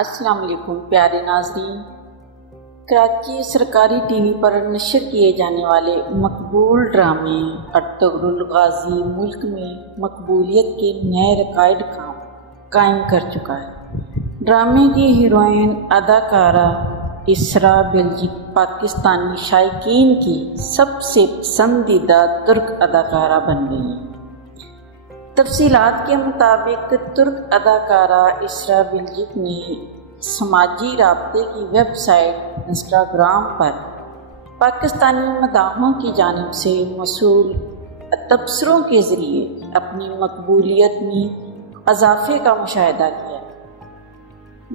السلام علیکم پیارے ناظرین، کراچی سرکاری ٹی وی پر نشر کیے جانے والے مقبول ڈرامے ارطغرل غازی ملک میں مقبولیت کے نئے ریکارڈ قائم کر چکا ہے۔ ڈرامے کی ہیروئن اداکارہ اسرا بلجک پاکستانی شائقین کی سب سے پسندیدہ ترک اداکارہ بن گئی ہیں۔ تفصیلات کے مطابق ترک اداکارہ اسرا بلجک نے سماجی رابطے کی ویب سائٹ انسٹاگرام پر پاکستانی مداحوں کی جانب سے موصول تبصروں کے ذریعے اپنی مقبولیت میں اضافے کا مشاہدہ کیا۔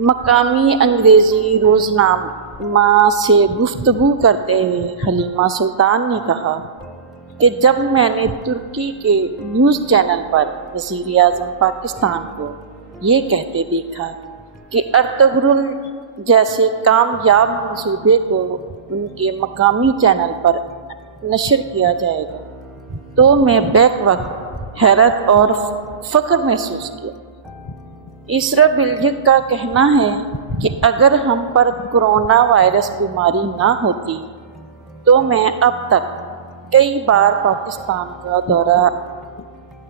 مقامی انگریزی روزنامہ سے گفتگو کرتے ہوئے حلیمہ سلطان نے کہا کہ جب میں نے ترکی کے نیوز چینل پر وزیر اعظم پاکستان کو یہ کہتے دیکھا کہ ارطغرل جیسے کامیاب منصوبے کو ان کے مقامی چینل پر نشر کیا جائے گا تو میں بیک وقت حیرت اور فخر محسوس کیا۔ اسرا بلجک کا کہنا ہے کہ اگر ہم پر کرونا وائرس بیماری نہ ہوتی تو میں اب تک کئی بار پاکستان کا دورہ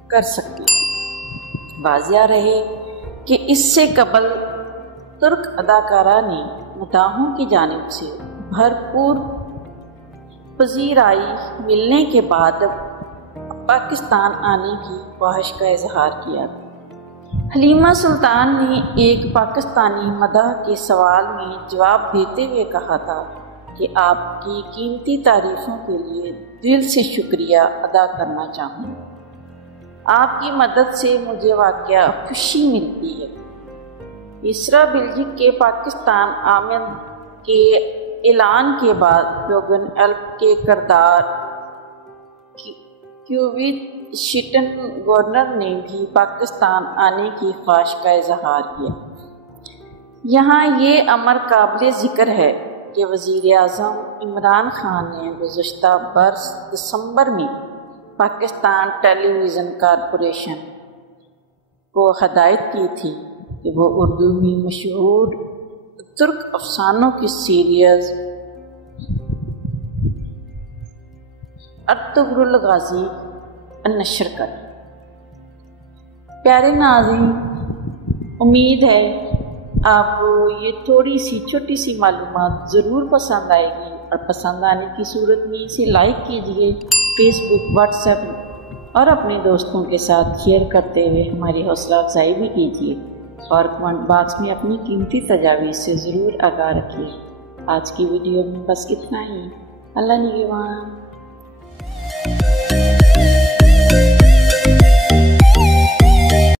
کر سکتی۔ واضح رہے کہ اس سے قبل ترک اداکارہ نے مداحوں کی جانب سے بھرپور پذیرائی ملنے کے بعد پاکستان آنے کی خواہش کا اظہار کیا تھا۔ حلیمہ سلطان نے ایک پاکستانی مداح کے سوال میں جواب دیتے ہوئے کہا تھا کہ آپ کی قیمتی تعریفوں کے لیے دل سے شکریہ ادا کرنا چاہوں گا۔ آپ کی مدد سے مجھے واقعہ خوشی ملتی ہے۔ اسرا بلجک کے پاکستان آمد کے اعلان کے بعد یوگن ایلپ کے کردار کیویت شیٹن گورنر نے بھی پاکستان آنے کی خواہش کا اظہار کیا۔ یہاں یہ امر قابل ذکر ہے کہ وزیر اعظم عمران خان نے گزشتہ برس دسمبر میں پاکستان ٹیلی ویژن کارپوریشن کو ہدایت کی تھی کہ وہ اردو میں مشہور ترک افسانوں کی سیریز ارطغرل غازی نشر کریں۔ پیارے ناظرین، امید ہے آپ کو یہ تھوڑی سی چھوٹی سی معلومات ضرور پسند آئے گی، اور پسند آنے کی صورت میں اسے لائک کیجیے، فیس بک، واٹس ایپ اور اپنے دوستوں کے ساتھ شیئر کرتے ہوئے ہماری حوصلہ افزائی بھی کیجیے، اور کمنٹ باکس میں اپنی قیمتی تجاویز سے ضرور آگاہ رکھیے۔ آج کی ویڈیو میں بس اتنا ہی۔ اللہ نگہبان۔